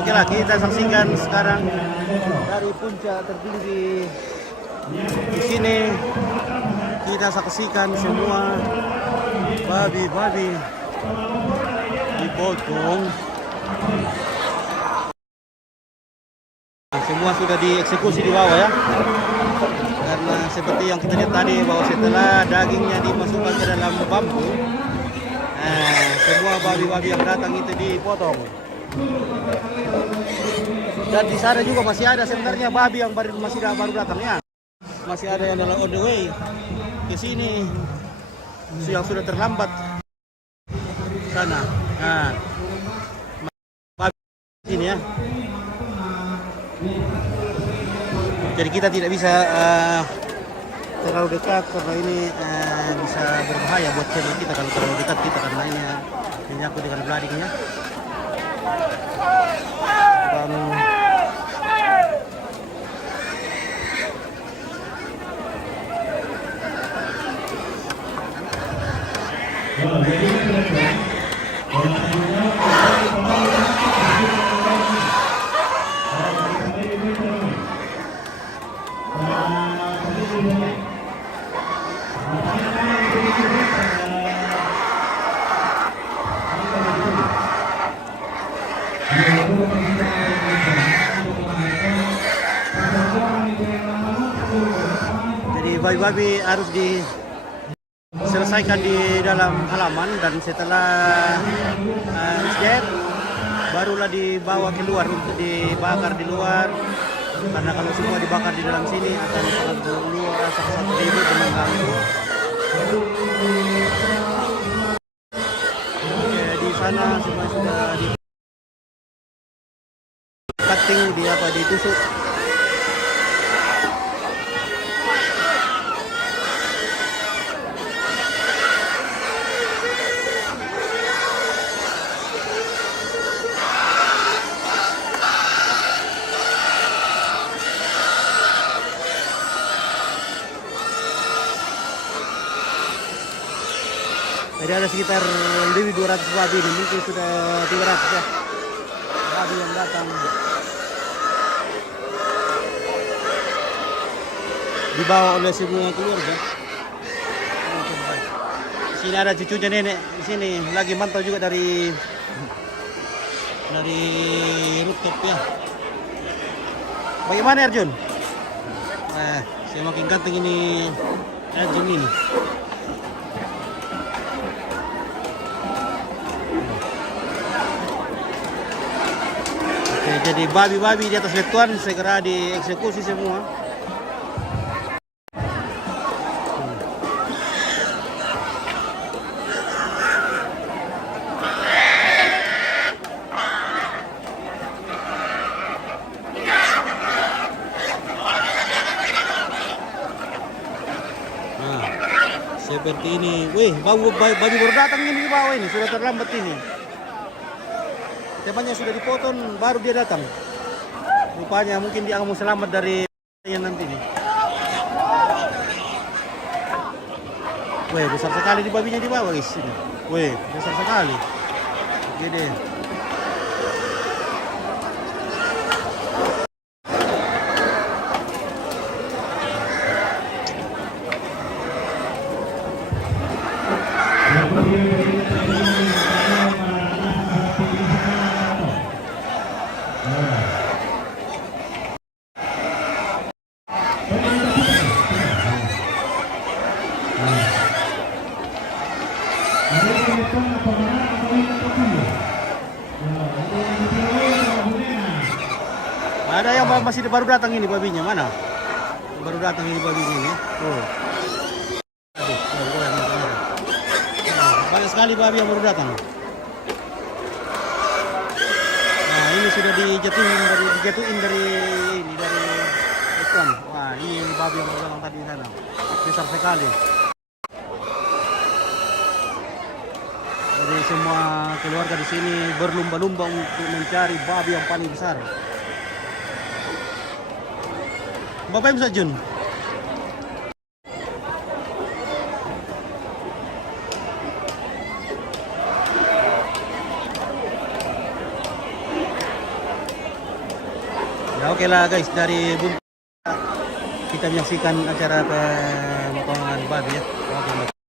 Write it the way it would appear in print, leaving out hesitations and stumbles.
Oke lah, kita saksikan sekarang dari puncak tertinggi di sini. Kita saksikan semua babi-babi dipotong. Semua sudah dieksekusi di bawah ya. Karena seperti yang kita lihat tadi bahwa setelah dagingnya dimasukkan ke dalam bambu, semua babi-babi yang datang itu dipotong. Dan di sana juga masih ada sebenarnya babi yang baru datang ya. Masih ada yang dalam on the way ke sini yang sudah terlambat sana. Nah, babi sini ya. Jadi kita tidak bisa terlalu dekat karena ini bisa berbahaya buat channel kita kalau terlalu dekat kita karena ini menyangkut dengan bladingnya. Dan jadi babi-babi harus diselesaikan di dalam halaman dan setelah isjet barulah dibawa keluar untuk dibakar di luar, karena kalau semua dibakar di dalam sini akan sangat luas, sangat ribet dan mengganggu. Di sana semua sudah di cutting, ditusuk. Jadi ada sekitar lebih 200 babi ini, mungkin sudah 300 ya babi yang datang. Dibawa oleh semua keluarga. Sini ada cucunya nenek di sini lagi mantau juga dari rooftop ya. Bagaimana Arjun? Saya makin ganteng ini Arjun ini. Oke, jadi babi-babi di atas batuan segera dieksekusi semua. Nah, seperti ini. Wih, babi baru datang ini di bawah ini, sudah terlambat ini. Temannya sudah dipotong, baru dia datang. Rupanya mungkin dia mau selamat dari yang nanti nih. Wih, besar sekali di babinya di bawah guys. Wih, besar sekali. Gede. Ada yang masih baru datang ini babinya, mana? Baru datang ini babinya ini. Oh. Banyak sekali babi yang baru datang. Nah, ini sudah dijatuhin dari ikan. Wah, ini babi yang baru datang tadi di sana. Besar sekali. Jadi semua keluarga di sini berlomba-lomba untuk mencari babi yang paling besar. Bapak Ibu Sajun. Ya oke lah guys, dari Bunta kita menyaksikan acara pemotongan babi ya. Oke,